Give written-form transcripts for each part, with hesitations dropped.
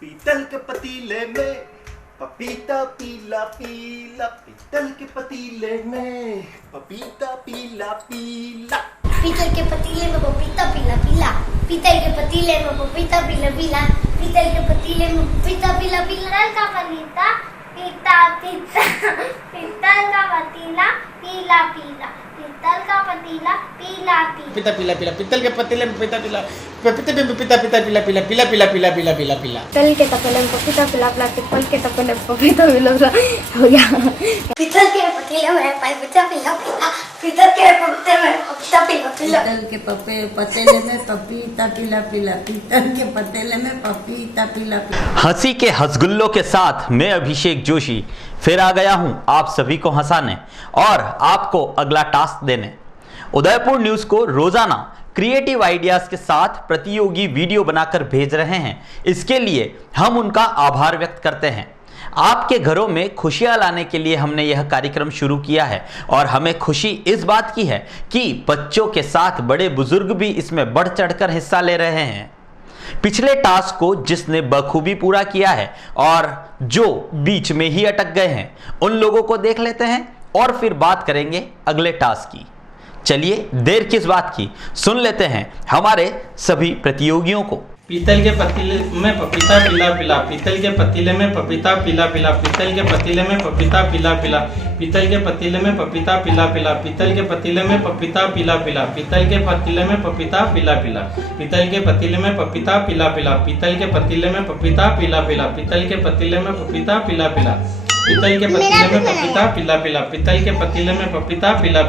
पीतल के पतीले में पपीता पीला पीला, पीतल के पतीले में पपीता पीला पीला। पीतल के पतीले में पपीता पीला पीला, पीतल के पतीले में पपीता पीला पीला, पीतल के पतीले में पपीता पीला पीला। का पपीता पीता पीता, पीतल का पतीला पीला पीला, पीतल का पतीला पीला पीला। पपीता पीला पीला, पीतल के पतीले में पपीता पीला, पपीते में पपीता पीता पीला पीला पीला पीला पीला पीला पीला पीला। पीतल के तपेले में पपीता पीला पीला, पीतल के तपेले में पपीता पीला पीला हो गया। पीतल के पतीले में पपीता पीला पीला, पीतल के पत्ते में पपीता पीला पीला। पीतल के पतीले में पपीता पीला पीला, पीतल के पतीले में पपीता पीला पीला। हंसी के हंसगुल्लों के साथ मैं अभिषेक जोशी फिर आ गया हूं आप सभी को हंसाने और आपको अगला टास्क देने। उदयपुर न्यूज को रोजाना क्रिएटिव आइडियाज के साथ प्रतियोगी वीडियो बनाकर भेज रहे हैं। इसके लिए हम उनका आभार व्यक्त करते हैं। आपके घरों में खुशियां लाने के लिए हमने यह कार्यक्रम शुरू किया है और हमें खुशी इस बात की है कि बच्चों के साथ बड़े बुजुर्ग भी इसमें बढ़ चढ़कर हिस्सा ले रहे हैं। पिछले टास्क को जिसने बखूबी पूरा किया है और जो बीच में ही अटक गए हैं उन लोगों को देख लेते हैं और फिर बात करेंगे अगले टास्क की। चलिए देर किस बात की, सुन लेते हैं हमारे सभी प्रतियोगियों को। पीतल के पतीले में पपीता पीला पीला, पीतल के पतीले में पपीता पीला पीला, पीतल के पतीले में पपीता पीला पीला, पीतल के पतीले में पपीता पीला पीला, पीतल के पतीले में पपीता पीला पीला, पीतल के पतीले में पपीता पीला पीला, पीतल के पतीले में पपीता पीला पीला, पीतल के पतीले में पपीता पीला पीला, पीतल के पतीले में पपीता पीला पीला, पीतल के पतीले में पपीता पीला पीला,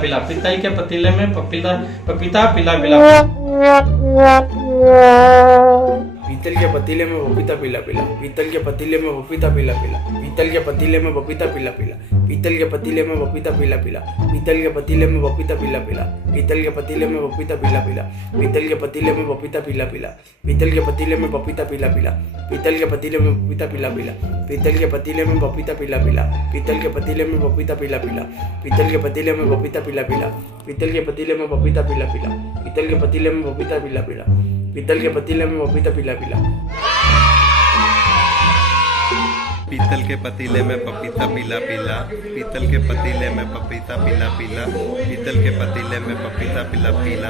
पीतल के पतीले में पपीता पीला पीला, पीतल के पतीले में पपीता पीला पीला। पीतल के पतीले में पपीता पीला पीला, पीतल के पतीले में पपीता पीला पीला, पीतल के पतीले में पपीता पीला पीला, पीतल के पतीले में पपीता पीला पीला, पीतल के पतीले में पपीता पीला पीला, पीतल के पतीले में पपीता पीला पीला, पीतल के पतीले में पपीता पीला पीला, पीतल के पतीले में पपीता पीला पीला, पीतल के पतीले में पपीता पीला पीला, पीतल के पतीले में पपीता पीला पीला, पीतल के पतीले में पपीता पीला पीला, पीतल के पतीले में पपीता पीला पीला, पीतल के पतीले में पपीता पीला पीला, पीतल के पतीले में पपीता पीला पीला, पीतल के पतीले में पपीता पीला पीला। पीतल के पतीले में पपीता पीला पीला, पीतल के पतीले में पपीता पीला पीला, पीतल के पतीले में पपीता पीला पीला, पीतल के पतीले में पपीता पीला पीला, पीतल के पतीले में पपीता पीला पीला, पीतल के पतीले में पपीता पीला पीला, पीतल के पतीले में पपीता पीला पीला, पीतल के पतीले में पपीता पीला पीला, पीतल के पतीले में पपीता पीला पीला, पीतल के पतीले में पपीता पीला पीला, पीतल के पतीले में पपीता पीला पीला, पीतल के पतीले में पपीता पीला पीला, पीतल के पतीले में पपीता पीला पीला,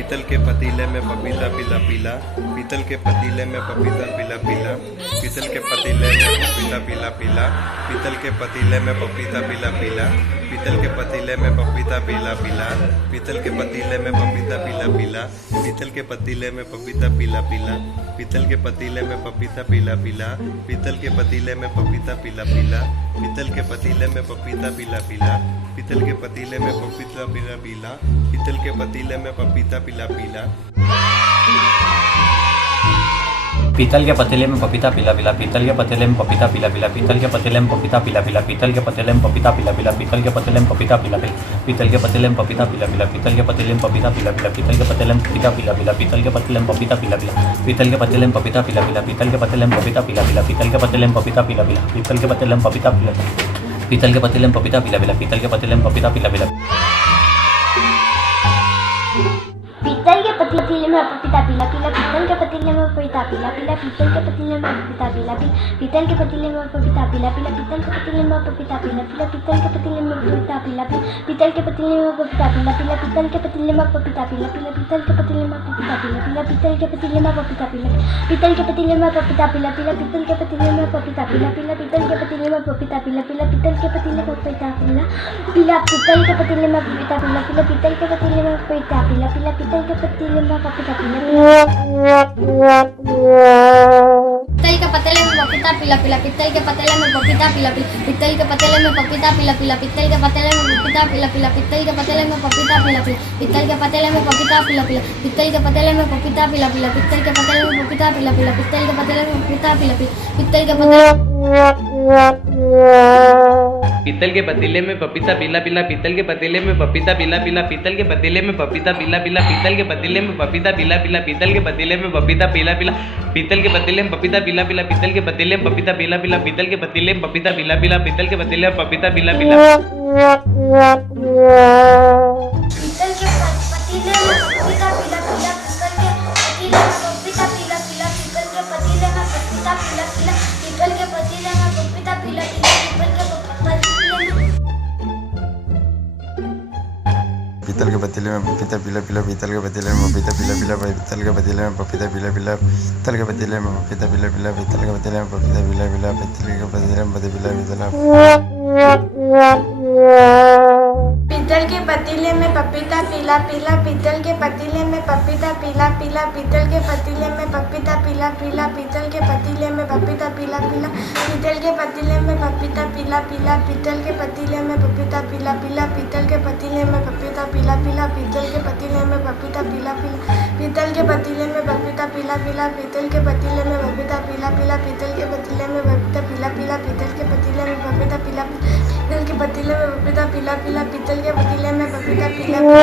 पीतल के पतीले में पपीता पीला पीला, पीतल के पतीले में पपीता पीला पीला। पीतल के पतीले में पपीता पीला पीला, पीतल के पतीले में पपीता पीला पीला, पीतल के पतीले में पपीता पीला पीला, पीतल के पतीले में पपीता पीला पीला, पीतल के पतीले में पपीता पीला पीला, पीतल के पतीले में पपीता पीला पीला, पीतल के पतीले में पपीता पीला पीला, पीतल के पतीले में पपीता पीला पीला, पीतल के पतीले में पपीता पीला पीला, पीतल के पतीले में पपीता पीला पीला, पीतल के पतीले में पपीता पीला पीला, पीतल के पतीले में पपीता पीला पीला, पीतल के पतीले में पपीता पीला पीला, पीतल के पतीले में पपीता पीला पीला, पीतल के पतीले में पपीता पीला पीला। पीतल के पतीले में पपीता पीला पीला, पीतल के पतीले में पपीता पीला पीला, पीतल के पतीले में पपीता पीला पीला, पीतल के पतीले में पपीता पीला पीला, पीतल के पतीले में पपीता पीला पीला, पीतल के पतीले में पपीता पीला पीला, पीतल के पतीले में पपीता पीला पीला, पीतल के पतीले में पपीता पीला पीला, पीतल के पतीले में पपीता पीला पीला, पीतल के पतीले में पपीता पीला, पीतल के पतीले में पपीता पीला पीला, पीतल के पतीले में पपीता पीला पीला, पीतल के पतीले में पपीता पीला पीला, पीतल के पतीले में पपीता पीला पीला, पीतल के पतीले में पपीता पीला पीला, पीतल के पतीले में पपीता पीला पीला, पीतल के पतीले में पपीता पीला पीला, पीतल के पतीले में पपीता पीला पीला, पीतल के पतीले में पपीता पीला पीला, पीतल के पतीले में पपीता पीला पीला, पीतल के पतीले में पपीता पीला पीला, पीतल के पतीले में पपीता पीला पीला, पीतल के पतीले में पपीता पीला पीला, पीतल के पतीले में पपीता पीला पीला, पीतल के पतीले में पपीता पीला पीला, पीतल के पतीले में पपीता पीला पीला, पीतल के पीतल के पतीले में पपीता पीला पीला, पीतल के पतीले में पपीता पीला पीला, पीतल के पतीले में पपीता पीला पीला, पीतल के पतीले में पपीता पीला पीला, पीतल के पतीले में पपीता पीला पीला, पीतल के पतीले में पपीता पीला पीला, पीतल के पतीले में पपीता पीला पीला, पीतल के पतीले में पपीता पीला पीला, पीतल के पतीले में पपीता पीला पीला। पीतल के पतीले में पपीता पीला पीला, पीतल के पतीले में पपीता पीला पीला, पीतल के पतीले में पपीता पीला पीला, पतीले में पपीता पीला पीला पीतल के पतीले में पपीता पीला पीला पीतल के पतीले में पपीता पीला पीला पीतल के पतीले में पपीता पीला पीला पीतल के पतीले में पपीता पीला पीला पीतल के पतीले में पपीता पीतल के पतीले में पपीता पीला पीला पीतल के पतीले में पपीता पीला पीला पीतल के पतीले में पपीता पीला पीला पीतल के पतीले में पपीता पीला पीला पीतल के पतीले में पपीता पीला पीला पीतल के पतीले में पपीता पीला पीला पीतल के पतीले में पपीता पीला पीला पीतल के पतीले में पपीता पीला पीला पीतल के पतीले में पपीता पीला पीला पीतल के पतीले में पपीता पीला पीला पीतल के पतीले में पपीता पीला पीला पीतल के पतीले में पपीता पीला पीतल के पतीले में पपीता पीला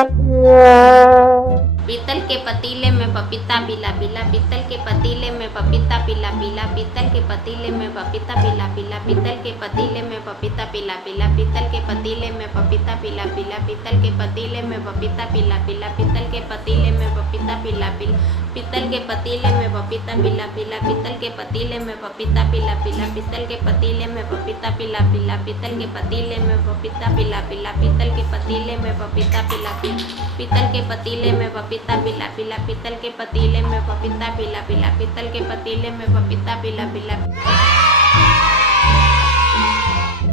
पीला पीतल के पतीले में पपीता पीला पीतल के पतीले में पपीता पीला पीला पीतल के पतीले में पपीता पीला पीला पीतल के पतीले में पपीता पीला पीला पीतल के पतीले में पपीता पीला पीला पीतल के पतीले में पपीता पीला पीला पीतल के पतीले में पपीता पीला पीला पीतल के पतीले में पपीता पीला पीला पीतल के पतीले में पपीता पीला पीला पीतल के पतीले में पपीता पीला पीला पीतल के पतीले में पपीता पीला पीला पीतल के पतीले में पपीता पीला पीला पीतल के पतीले में पपीता पीला पीतल के पतीले में पपीता पीला पीला पीतल के पतीले में पपीता पीला पीला पीतल के पतीले में पपीता पीला पीला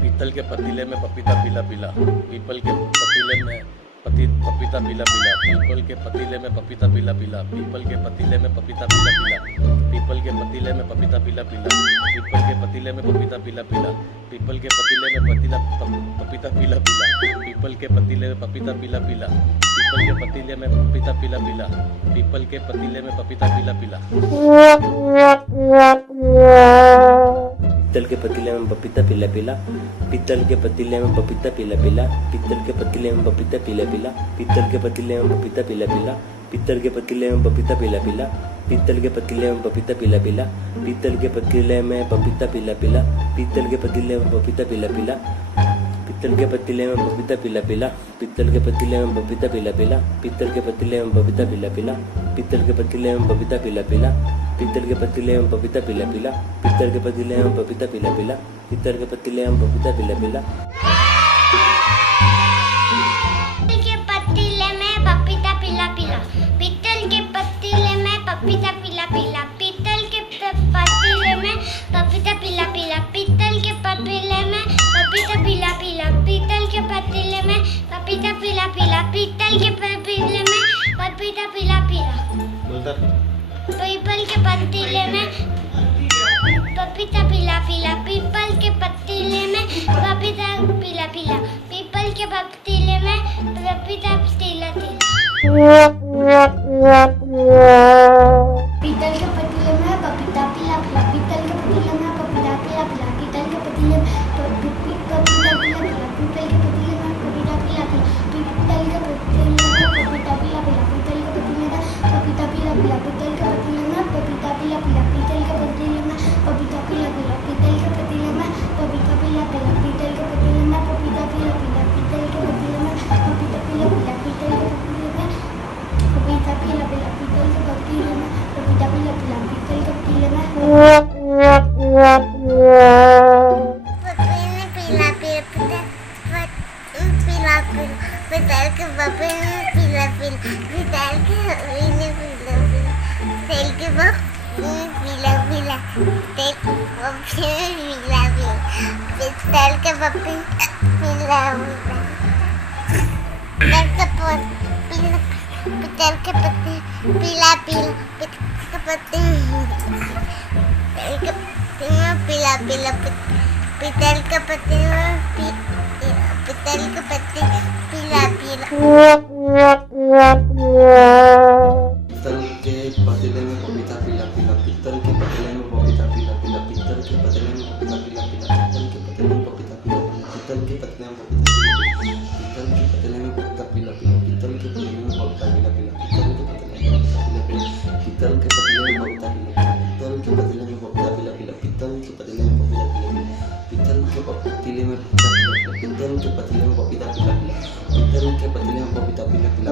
पीतल के पतीले में पपीता पीला पीला पीपल के पतीले में पपीता पीला पीला पीपल के पतीले में पपीता पीला पीला पीपल के पतीले में पपीता पीला पीला पीपल के पतीले में पपीता पीला पीला पीपल के पतीले में पपीता पीला पीला पीपल के पतीले में पपीता पीला पीला पीपल के पतीले में पपीता पीला पीला पीपल के पतीले में पपीता पीला पीला पीपल के पतीले में पपीता पीला पीला पीतल के पतीले में पपीता पीला पीला पीतल के पतीले में पपीता पीला पीला पीतल के पतीले में पपीता पीला पीला पीतल के पतीले में पपीता पीला पीला पीतल के पतीले में पपीता पीला पीला पीतल के पतीले में पपीता पीला पीला पीतल के पतीले में पपीता पीला पीला पीतल के पतीले में पपीता पीला पीला पीतल के पतीले में पपीता पीला पीला पीतल के पतीले में पपीता पीला पीला पीतल के पतीले में पपीता पीला पीला पीतल के पतीले में पपीता पीला पीला पीतल के पतीले में पपीता पीला पीला पीतल के पतीले में पपीता पीला पीला पीतल के पतीले में पपीता पीला पीला के पतीले में पपीता पीला पीला पीतल के पतीले में पपीता पीला पीला पीतल के पतीले में पपीता पीला पीला पीतल के पतीले में पपीता पीला पीला पीतल के पतीले में पपीता पीला पीला पीतल के पतीले में पपीता पीला पीला पीपल के पतीले में पपीता पीला पीला पीपल के पतीले में पपीता पीला पीला पीपल के पतीले में पपीता पीला पीतल के पतीले में पपीता पीला पीला पीतल के पतीले में पपीता पीला पीला पीतल के पतीले में पपीता पीला पीला पीतल के पतीले में पपीता पीला पीला पीतल के पतीले में पपीता पीला पीला पीतल के पतीले में पपीता पीला पीला पीतल के पतीले में पपीता पीला पीला पीतल के पतीले में पपीता पीला पीला पीतल के पतीले में पपीता पीला पीला पीतल के पतीले में पपीता पीला पीला पीतल के पतीले में पपीता पीला पीला पीतल के पतीले में पपीता पीला पीला पीतल के पतीले में पपीता पीला पीला पीतल के पतीले में पीला पीला पीला पीला पीतल के पत्ते पीतल के पत्ते पीला पीला पीतल के पतीले में पपीता पीला पीला पीतल के पतीले में पपीता पीला पीला पीतल के पतीले में पपीता पीला पीला पीतल के पतीले में पपीता पीला पीला पीतल के पतीले में पपीता पीला पीला पीतल के पतीले में पपीता पीला पीला पीतल के पतीले में पपीता पीला पीला पीतल के पतीले में पपीता पीला पीला पीतल के पतीले में पपीता पीला पीला पीतल के पतीले में पपीता पीला पीला पीतल के पतीले में पपीता पीला पीला पीतल के पतीले में पपीता पीला पीला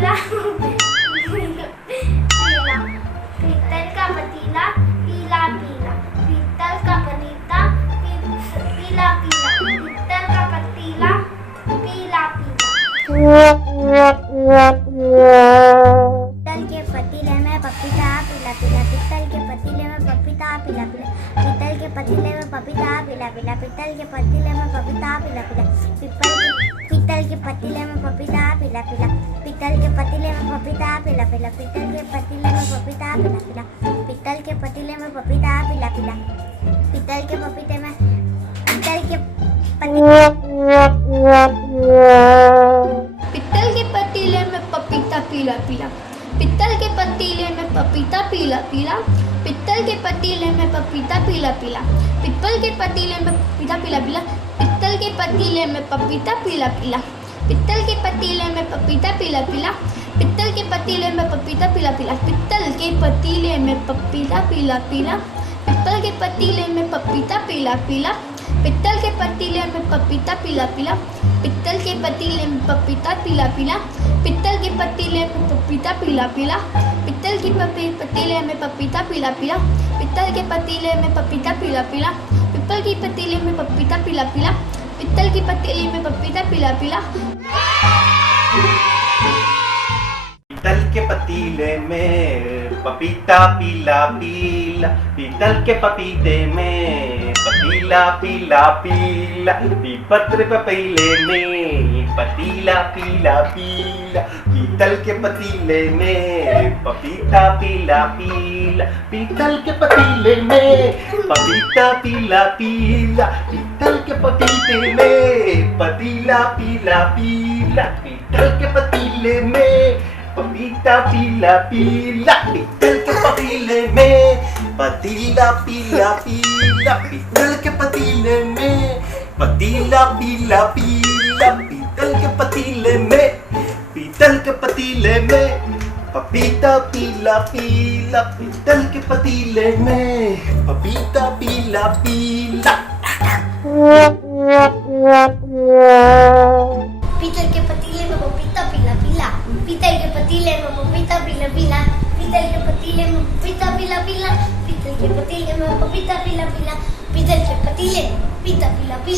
पतीला पीला, पीतल का पतीला पीला पीला, पीतल का पतीला पीला पीला, पीतल का पतीला पीला पीला। पीतल के पतीले में पपीता पीला पीला, पीतल के पतीले में पपीता पीला पीला, पीतल के पतीले में पपीता पीला पीला, पीतल के पतीले में पपीता पीला पीला, पीतल के पतीले में पपीता पीला पीला, पीतल के पतीले में पपीता पीला पीला, पीतल के पतीले में पपीता पीला पीला, पीतल के पतीले में पपीता पीला पीला, पीतल के पपीते में पीतल के पित्तल के पतीले में पपीता पीला पीला, पित्तल के पतीले में पपीता पीला पीला, पित्तल के पतीले में पपीता पीला पीला, पित्तल के पतीले में पपीता पीला पीला, पित्तल के पतीले में पपीता पीला पीला, पित्तल के पतीले में पपीता पीला पीला, पित्तल के पतीले में पपीता पीला पीला, पित्तल के पतीले में पपीता पीला पीला, पित्तल के पतीले में पपीता पीला पीला, पित्तल के पतीले में पपीता पीला पीला, पित्तल के पतीले में पपीता पीला पीला, पित्तल के पतीले में पपीता पीला पीला, पित्तल के पतीले में पपीता पीला पीला, पित्तल के पतीले में पपीता पीला पीला, पित्तल के पतीले में पपीता पीला पीला, पित्तल के पतीले में पपीता पीला पीला। पीतल के पतीले में पपीता पीला पीला, पीतल के पपीते में पतीला पीला पीला, पीपत्र पपीले में पतीला पीला पीला, पीतल के पतीले में पपीता पीला पीला, पीतल के पतीले में पपीता पीला पीला, पीतल के पतीले में पतीला पीला पीला, पीतल के पतीले में पपीता पीला पीला, पीतल के पतीले में पतीला पीला पीला, पीतल के पतीले में पतीला पीला पीला, पीतल के पतीले में पीतल के पतीले में पपीता पीला पीला, पीतल के पतीले में पपीता पीला पीला। पीतल के पतीले में पपीता पीला पीला, पीतल के पतीले में पपीता पीला पीला, पीतल के पतीले में पपीता पीला पीला, पीतल के पतीले में पपीता पीला पीला, पीतल के पतीले में पपीता पीला पीला,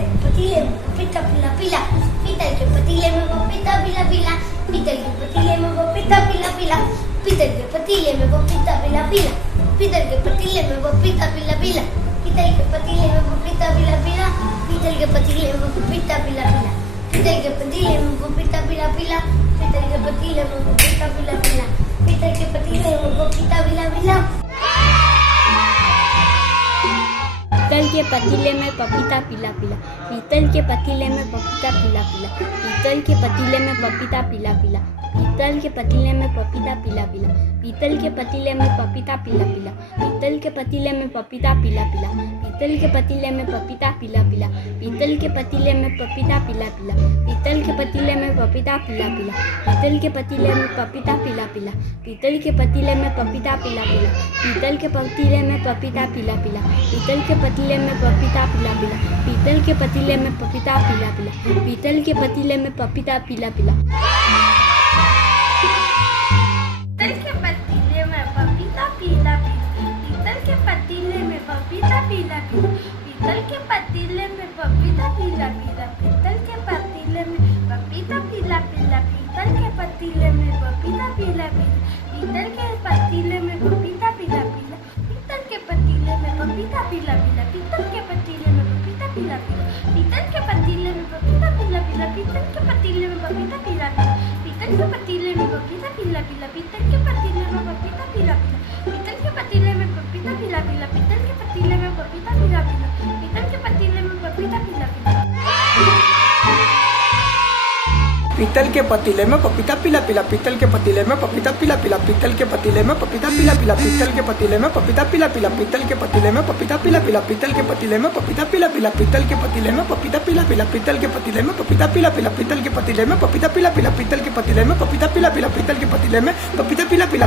पीतल के पतीले में पपीता पीला पीला, पीतल के पतीले में पपीता पीला पीला, पीतल के पतीले में पपीता पीला पीला, पीतल के पतीले में पपीता पीला पीला, पीतल के पतीले में पपीता पीला पीला, पीतल के पतीले में पपीता पीला पीला, पीतल के पतीले में पपीता पीला पीला, पीतल के पतीले में पपीता पीला पीला, पीतल के पतीले में पपीता पीला पीला, पीतल के पतीले में पपीता पीला पीला। पीतल के पतीले में पपीता पीला पीला, पीतल के पतीले में पपीता पीला पीला, पीतल के पतीले में पपीता पीला पीला, पीतल के पतीले में पपीता पीला पीला, पीतल के पतीले में पपीता पीला पीला, पीतल के पतीले में पपीता पीला पीला, पीतल के पतीले में पपीता पीला पीला, पीतल के पतीले में पपीता पीला पीला, पीतल के पतीले में पपीता पीला पीला, पीतल के पतीले में पपीता पीला पीला, पीतल के पतीले में पपीता पीला पीला, पीतल के पतीले में पपीता पीला पीला, पीतल के पतीले में पपीता पीला पीला, पीतल के पतीले में पपीता पीला पीला, पीतल के पतीले में पपीता पीला पीला। पीतल के पतीले में पपीता पीला पीला, पीतल के पतीले में पपीता पीला पीला, पीतल के पतीले में पपीता पीला पीला, पीतल के पतीले में पपीता पीला पीला, पीतल के पतीले में पपीता पीला पीला, पीतल के पतीले में पपीता पीला पीला, पीतल के पतीले में पपीता पीला पीला, पीतल के पतीले में पपीता पीला पीला, पीतल के पतीले में पपीता पीला पीला, पीतल के पतीले में पपीता पीला पीला, पीतल के पतीले में पपीता पीला पीला, पीतल के पतीले में पपीता पीला पीला, पीतल के पतीले में पपीता पीला पीला, पीतल के पतीले में पपीता पीला पीला, पीतल के पतीले में पपीता पीला पीला। पीतल के पतीले में पपीता पीला पीला, पीतल के पतीले में पपीता पीला पीला, पीतल के पतीले में पपीता पीला पीला, पीतल के पतीले में पपीता पीला पीला, पीतल के पतीले में पपीता पीला पीला, पीतल के पतीले में पपीता पीला पीला, पीतल के पतीले में पपीता पीला पीला, पीतल के पतीले में पपीता पीला पीला, पीतल के पतीले में पपीता पीला पीला, पीतल के पतीले में पपीता पीला पीला, पीतल के पतीले में पपीता पीला पीला,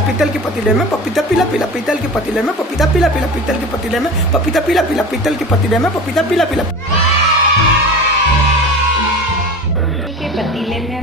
पीतल के पतीले में पपीता पीला पीला, पीतल के पतीले में पपीता पीला पीला, पीतल के पतीले में पपीता पीला पीला, पीतल के पतीले में पपीता पीला पीला। के पतीले में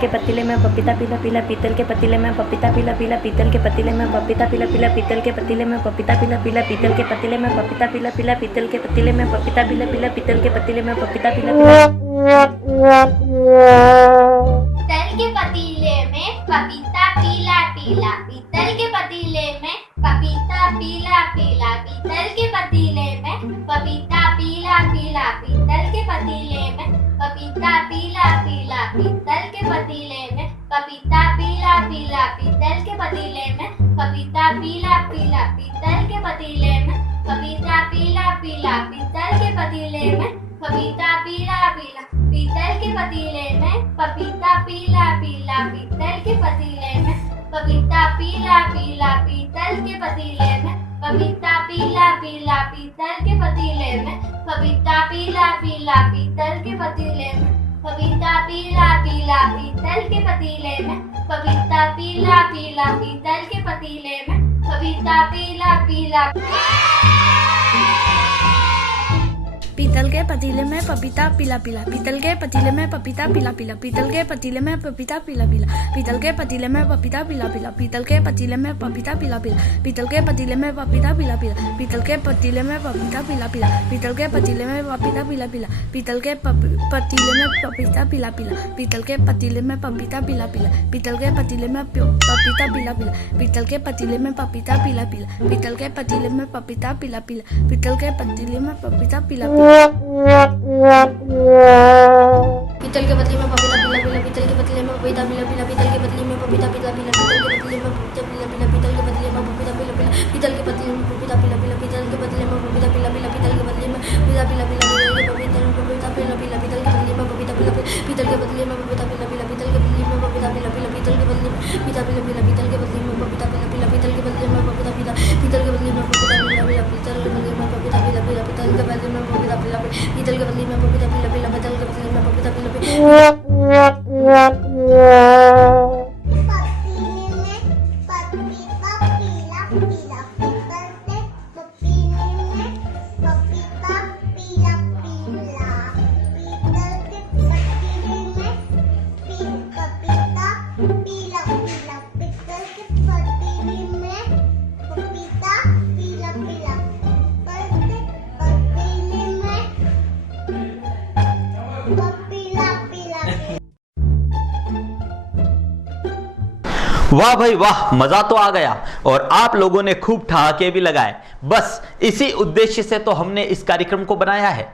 के पतीले में पपीता पीला पीला, पीतल के पतीले में पपीता पीला पीला, पीतल के पतीले में पपीता पीला पीला, पीतल के पतीले में पपीता पीला पीला, पीतल के पतीले में पपीता पीला पीला, पीतल के पतीले में पपीता पीला पीला, पीतल के पतीले में पपीता पीला पीला। पीतल के पतीले में पपीता पीला पीला, पीतल के पतीले में पपीता पीला पीला, पीतल के पतीले में पपीता पीला पीला, पीतल के पतीले में पपीता पीला पीला, पीतल के पतीले में पपीता पीला पीला, पीतल के पतीले में पपीता पीला पीला, पीतल के पतीले में पपीता पीला पीला, पीतल के पतीले में पपीता पीला पीला, पीतल के पतीले में पपीता पीला पीला, पीतल के पतीले में पपीता पीला पीला, पीतल के पतीले में पपीता पीला पीला, पीतल के पतीले में पपीता पीला पीला, पीतल के पतीले में पपीता पीला पीला, पीतल के पतीले में पपीता पीला पीला, पीतल के पतीले में पपीता पीला पीला। पीतल के पतीले में पपीता पीला पीला, पीतल के पतीले में पपीता पीला पीला, पीतल के पतीले में पपीता पीला पीला, पीतल के पतीले में पपीता पीला पीला, पीतल के पतीले में पपीता पीला पीला, पीतल के पतीले में पपीता पीला पीला, पीतल के पतीले में पपीता पीला पीला, पीतल के पतीले में पपीता पीला पीला, पीतल के पतीले में पपीता पीला पीला, पीतल के पतीले में पपीता पीला पीला, पीतल के पतीले में पपीता पीला पीला, पीतल के पतीले में पपीता पीला पीला, पीतल के पतीले में पपीता पीला पीला, पीतल के पतीले में पपीता पीला पीला। पीतल के पतीले में पपीता पीला पीला, पीतल के पतीले में पपीता पीला पीला, पीतल के पतीले में पपीता पीला पीला, पीतल के पतीले में पपीता पीला पीला, पीतल के पतीले में पपीता पीला पीला, पीतल के पतीले में पपीता पीला पीला, पीतल के पतीले में पपीता पीला पीला, पीतल के पतीले में पपीता पीला पीला, पपीता पीला पीला, पीतल के पतीले में पपीता पीला पीला, पीतल के पतीले में पपीता पीला पीला, पीतल के पतीले में पपीता पीला पीला, पीतल के पतीले में पपीता पीला पीला, पीतल के पतीले में पपीता पीला पीला, पीतल के पतीले में पपीता पीला, पीतल के पतीले में पपीता पीला पीला, पीतल के पतीले में पपीता पीला पीला, पीतल के पतीले में पपीता पीला पीला, पीतल के पतीले में पपीता पीला पीला, पीतल के पतीले में पपीता पीला पीला। वाह भाई वाह, मजा तो आ गया और आप लोगों ने खूब ठहाके भी लगाए। बस इसी उद्देश्य से तो हमने इस कार्यक्रम को बनाया है।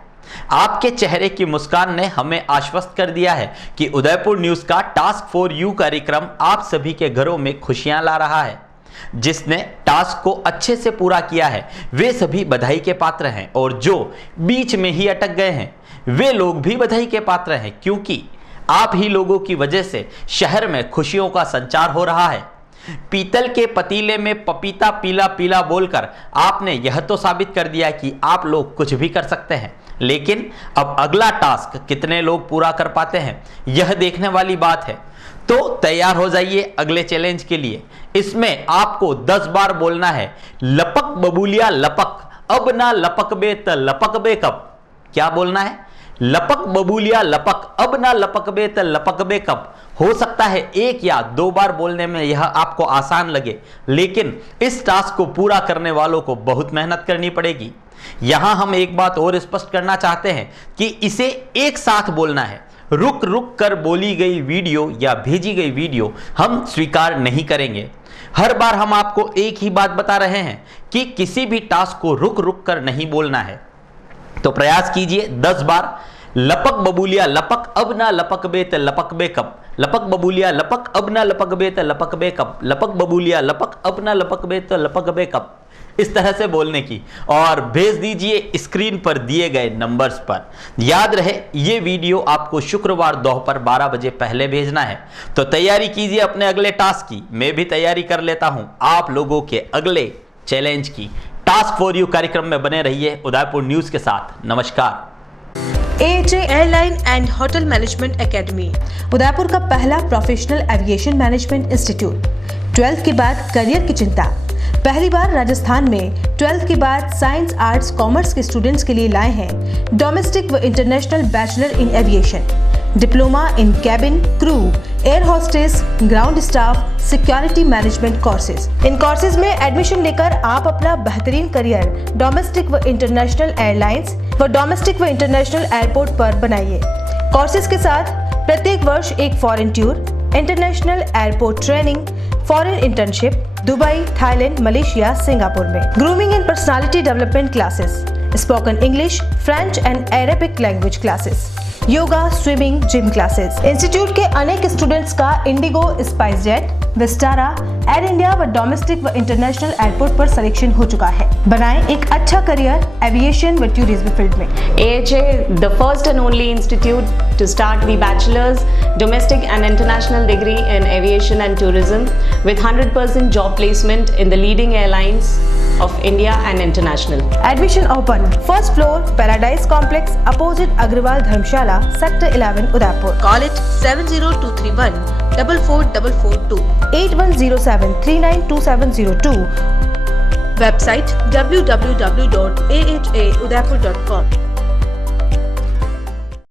आपके चेहरे की मुस्कान ने हमें आश्वस्त कर दिया है कि उदयपुर न्यूज का टास्क फॉर यू कार्यक्रम आप सभी के घरों में खुशियां ला रहा है। जिसने टास्क को अच्छे से पूरा किया है वे सभी बधाई के पात्र हैं और जो बीच में ही अटक गए हैं वे लोग भी बधाई के पात्र हैं, क्योंकि आप ही लोगों की वजह से शहर में खुशियों का संचार हो रहा है। पीतल के पतीले में पपीता पीला पीला बोलकर आपने यह तो साबित कर दिया कि आप लोग कुछ भी कर सकते हैं। लेकिन अब अगला टास्क कितने लोग पूरा कर पाते हैं यह देखने वाली बात है। तो तैयार हो जाइए अगले चैलेंज के लिए। इसमें आपको 10 बार बोलना है, लपक बबूलिया लपक, अब ना लपक बे त लपक बे कब। क्या बोलना है? लपक बबूलिया लपक, अब ना लपक बे त लपक बे कब। हो सकता है 1 या 2 बार बोलने में यह आपको आसान लगे, लेकिन इस टास्क को पूरा करने वालों को बहुत मेहनत करनी पड़ेगी। यहां हम एक बात और स्पष्ट करना चाहते हैं कि इसे एक साथ बोलना है। रुक रुक कर बोली गई वीडियो या भेजी गई वीडियो हम स्वीकार नहीं करेंगे। हर बार हम आपको एक ही बात बता रहे हैं कि किसी भी टास्क को रुक रुक कर नहीं बोलना है। तो प्रयास कीजिए 10 बार, लपक बबूलिया लपक, अब ना लपक बे त लपक बे कब। लपक बबूलिया लपक, अब ना लपक बे त लपक बे कब। लपक बबूलिया लपक, अब ना लपक बे त लपक बे कब। इस तरह से बोलने की और भेज दीजिए स्क्रीन पर दिए गए नंबर्स पर। याद रहे ये वीडियो आपको शुक्रवार दोपहर 12 बजे पहले भेजना है। तो तैयारी कीजिए अपने अगले टास्क की। मैं भी तैयारी कर लेता हूं आप लोगों के अगले चैलेंज की। टास्क फॉर यू कार्यक्रम में बने रहिए उदयपुर न्यूज के साथ। नमस्कार। AJ airline and hotel management academy Udaipur का पहला professional aviation management institute. 12th के बाद करियर की चिंता, पहली बार राजस्थान में 12th के बाद साइंस आर्ट्स कॉमर्स के स्टूडेंट्स के लिए लाए हैं डोमेस्टिक व international bachelor in aviation. Diploma in cabin crew, air hostess, ground staff, security management courses. इन कोर्सेज में एडमिशन लेकर आप अपना बेहतरीन करियर डोमेस्टिक व इंटरनेशनल एयरलाइंस व डोमेस्टिक व इंटरनेशनल एयरपोर्ट पर बनाइए। कोर्सेज के साथ प्रत्येक वर्ष एक foreign tour, international airport training, foreign internship Dubai, Thailand, Malaysia, Singapore में। Grooming and personality development classes, spoken English, French and Arabic language classes, yoga, swimming, gym classes. Institute के अनेक स्टूडेंट्स का IndiGo, SpiceJet, Vistara, Air India व domestic व international airport पर selection हो चुका है। बनाएं एक अच्छा करियर एविएशन व टूरिज्म फील्ड में। AHA, the first and only institute to start the bachelor's, domestic and international degree in aviation and tourism with 100% job placement in the leading airlines of India and international. Admission open. First floor, Paradise Complex, opposite Agrawal Dharmshala, Sector 11, Udaipur. Call it 70231 44442 8107 392702. Website www.ahaudaipur.com.